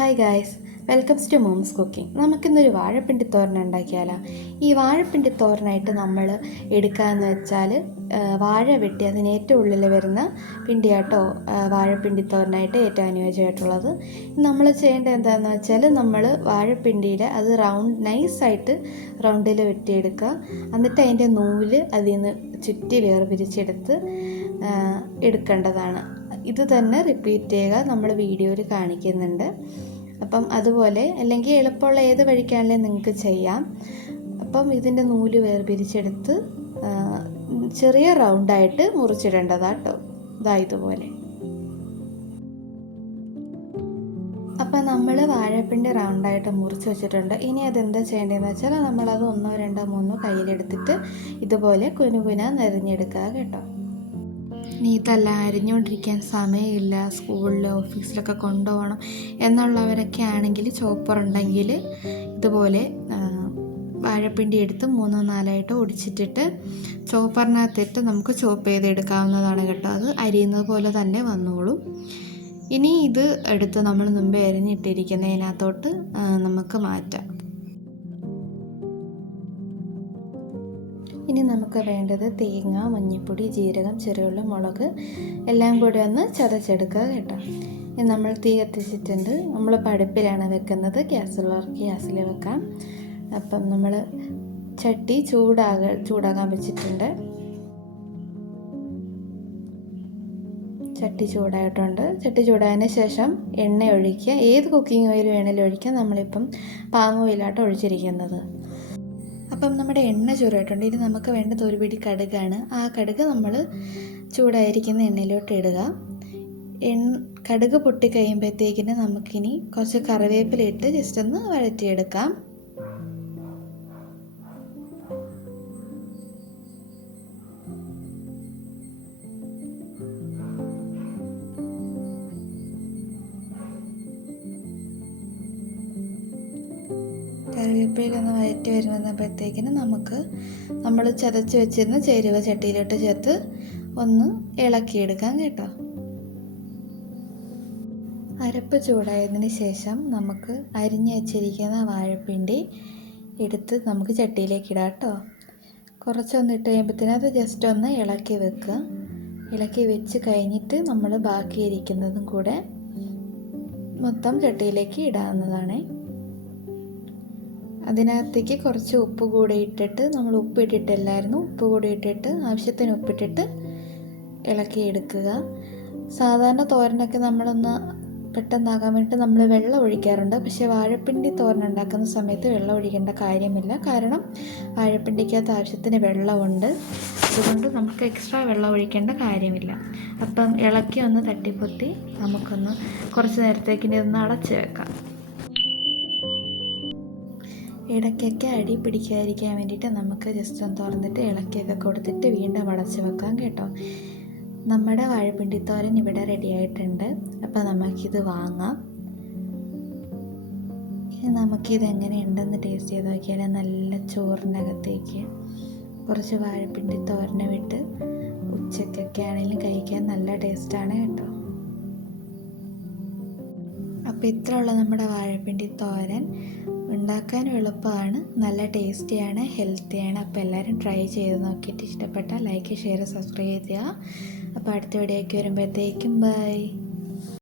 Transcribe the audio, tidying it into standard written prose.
Hi guys, welcomes to mom's cooking. നമുക്കിന്നൊരു വാഴപ്പിണ്ടി തോരൻ ഉണ്ടാക്കിയാലോ. ഈ വാഴപ്പിണ്ടി തോരനായിട്ട് നമ്മൾ എടുക്കാമെന്ന് വെച്ചാൽ വാഴ വെട്ടി അതിന് ഏറ്റവും ഉള്ളിൽ വരുന്ന പിണ്ടിയാട്ടോ വാഴപ്പിണ്ടി തോരനായിട്ട് ഏറ്റവും അനുയോജ്യമായിട്ടുള്ളത്. നമ്മൾ ചെയ്യേണ്ടത് എന്താണെന്ന് വെച്ചാൽ നമ്മൾ വാഴപ്പിണ്ടിയുടെ അത് നൈസായിട്ട് റൗണ്ടിൽ വെട്ടിയെടുക്കുക. എന്നിട്ട് അതിൻ്റെ നൂല് അതിൽ നിന്ന് ചുറ്റി വേർപിരിച്ചെടുത്ത് എടുക്കേണ്ടതാണ്. ഇത് തന്നെ റിപ്പീറ്റ് ചെയ്യുക, നമ്മൾ വീഡിയോയിൽ കാണിക്കുന്നുണ്ട്. അപ്പം അതുപോലെ അല്ലെങ്കിൽ എളുപ്പമുള്ള ഏത് വഴിക്കാണെങ്കിലും നിങ്ങൾക്ക് ചെയ്യാം. അപ്പം ഇതിൻ്റെ നൂല് വേർപിരിച്ചെടുത്ത് ചെറിയ റൗണ്ടായിട്ട് മുറിച്ചിടേണ്ടതാട്ടോ. ഇതുപോലെ. അപ്പം നമ്മൾ വാഴപ്പിണ്ടി റൗണ്ടായിട്ട് മുറിച്ച് വെച്ചിട്ടുണ്ട്. ഇനി അതെന്താ ചെയ്യേണ്ടതെന്ന് വെച്ചാൽ നമ്മളത് 1, 2, 3 കയ്യിലെടുത്തിട്ട് ഇതുപോലെ കുനുകുന നിറഞ്ഞെടുക്കുക കേട്ടോ. ഇനി ഇതല്ല അരിഞ്ഞുകൊണ്ടിരിക്കാൻ സമയമില്ല, സ്കൂളിൽ ഓഫീസിലൊക്കെ കൊണ്ടുപോകണം എന്നുള്ളവരൊക്കെ ആണെങ്കിൽ ചോപ്പർ ഉണ്ടെങ്കിൽ ഇതുപോലെ വാഴപ്പിണ്ടി എടുത്ത് 3, 4 ഒടിച്ചിട്ടിട്ട് ചോപ്പറിനകത്തിട്ട് നമുക്ക് ചോപ്പ് ചെയ്തെടുക്കാവുന്നതാണ് കേട്ടോ. അത് അരിയുന്നത് പോലെ തന്നെ വന്നോളും. ഇനി ഇത് എടുത്ത് നമ്മൾ മുമ്പേ അരിഞ്ഞിട്ടിരിക്കുന്നതിനകത്തോട്ട് നമുക്ക് മാറ്റാം. ഇനി നമുക്ക് വേണ്ടത് തേങ്ങ, മഞ്ഞൾപ്പൊടി, ജീരകം, ചെറിയുള്ളി, മുളക് എല്ലാം കൂടി ഒന്ന് ചതച്ചെടുക്കുക കേട്ടോ. ഇനി നമ്മൾ തീ കത്തിച്ചിട്ടുണ്ട്. നമ്മൾ അടുപ്പിലാണ് വെക്കുന്നത്, ഗ്യാസുള്ളവർക്ക് ഗ്യാസിൽ വെക്കാം. അപ്പം നമ്മൾ ചട്ടി ചൂടാകാൻ വെച്ചിട്ടുണ്ട്. ചട്ടി ചൂടായിട്ടുണ്ട്. ചട്ടി ചൂടായതിന് ശേഷം എണ്ണ ഒഴിക്കുക. ഏത് കുക്കിംഗ് ഓയിൽ വേണേലും ഒഴിക്കാം. നമ്മളിപ്പം പാം ഓയിലാട്ടോ ഒഴിച്ചിരിക്കുന്നത്. അപ്പം നമ്മുടെ എണ്ണ ചൂടായിട്ടുണ്ട്. ഇനി നമുക്ക് വേണ്ടത് 1 പിടി കടുകാണ്. ആ കടുക് നമ്മൾ ചൂടായിരിക്കുന്ന എണ്ണയിലോട്ട് ഇടുക. കടുക് പൊട്ടി കഴിയുമ്പോഴത്തേക്കിന് നമുക്കിനി കുറച്ച് കറിവേപ്പില ഇട്ട് ജസ്റ്റ് ഒന്ന് വഴറ്റിയെടുക്കാം. കറിവേപ്പിലൊന്ന് വഴറ്റി വരുമ്പോഴത്തേക്കിന് നമ്മൾ ചതച്ച് വെച്ചിരുന്ന ചേരുവ ചട്ടിയിലോട്ട് ചേർത്ത് ഒന്ന് ഇളക്കിയെടുക്കാം കേട്ടോ. അരപ്പ് ചൂടായതിന് ശേഷം നമുക്ക് അരിഞ്ഞ് വെച്ചിരിക്കുന്ന വാഴപ്പിണ്ടി എടുത്ത് നമുക്ക് ചട്ടിയിലേക്ക് ഇടാം കേട്ടോ. കുറച്ചൊന്ന് ഇട്ട് കഴിയുമ്പോഴത്തേനും അത് ജസ്റ്റ് ഒന്ന് ഇളക്കി വെക്കുക. ഇളക്കി വെച്ച് കഴിഞ്ഞിട്ട് നമ്മൾ ബാക്കിയിരിക്കുന്നതും കൂടെ മൊത്തം ചട്ടിയിലേക്ക് ഇടാവുന്നതാണ്. അതിനകത്തേക്ക് കുറച്ച് ഉപ്പ് കൂടി ഇട്ടിട്ട്, നമ്മൾ ഉപ്പിട്ടിട്ടില്ലായിരുന്നു, ഉപ്പ് കൂടി ഇട്ടിട്ട് ആവശ്യത്തിന് ഉപ്പിട്ടിട്ട് ഇളക്കിയെടുക്കുക. സാധാരണ തോരനൊക്കെ നമ്മളൊന്ന് പെട്ടെന്നാകാൻ വേണ്ടിയിട്ട് നമ്മൾ വെള്ളം ഒഴിക്കാറുണ്ട്. പക്ഷേ വാഴപ്പിണ്ടി തോരൻ ഉണ്ടാക്കുന്ന സമയത്ത് വെള്ളം ഒഴിക്കേണ്ട കാര്യമില്ല. കാരണം വാഴപ്പിണ്ടിക്കകത്ത് ആവശ്യത്തിന് വെള്ളമുണ്ട്. അതുകൊണ്ട് നമുക്ക് എക്സ്ട്രാ വെള്ളം ഒഴിക്കേണ്ട കാര്യമില്ല. അപ്പം ഇളക്കി ഒന്ന് തട്ടിപ്പൊത്തി നമുക്കൊന്ന് കുറച്ച് നേരത്തേക്കിനി ഒന്ന് അടച്ച് വെക്കാം. ഇടയ്ക്കൊക്കെ അടി പിടിക്കാതിരിക്കാൻ വേണ്ടിയിട്ട് നമുക്ക് ജസ്റ്റ് ഒന്ന് തുറന്നിട്ട് ഇളക്കിയൊക്കെ കൊടുത്തിട്ട് വീണ്ടും അടച്ച് വെക്കാം കേട്ടോ. നമ്മുടെ വാഴപ്പിണ്ടി തോരൻ ഇവിടെ റെഡി ആയിട്ടുണ്ട്. അപ്പോൾ നമുക്കിത് വാങ്ങാം. നമുക്കിത് എങ്ങനെയുണ്ടെന്ന് ടേസ്റ്റ് ചെയ്ത് നോക്കിയാൽ നല്ല ചോറിനകത്തേക്ക് കുറച്ച് വാഴപ്പിണ്ടി തോരനെ വിട്ട് ഉച്ചക്കൊക്കെ ആണെങ്കിലും കഴിക്കാൻ നല്ല ടേസ്റ്റാണ് കേട്ടോ. അപ്പോൾ ഇത്രയുള്ള നമ്മുടെ വാഴപ്പിണ്ടി തോരൻ. ഉണ്ടാക്കാനും എളുപ്പമാണ്, നല്ല ടേസ്റ്റിയാണ്, ഹെൽത്തിയാണ്. അപ്പോൾ എല്ലാവരും ട്രൈ ചെയ്ത് നോക്കിയിട്ട് ഇഷ്ടപ്പെട്ടാൽ ലൈക്ക്, ഷെയർ, സബ്സ്ക്രൈബ് ചെയ്യുക. അപ്പോൾ അടുത്ത വീഡിയോയ്ക്ക് വരുമ്പോഴത്തേക്കും ബൈ.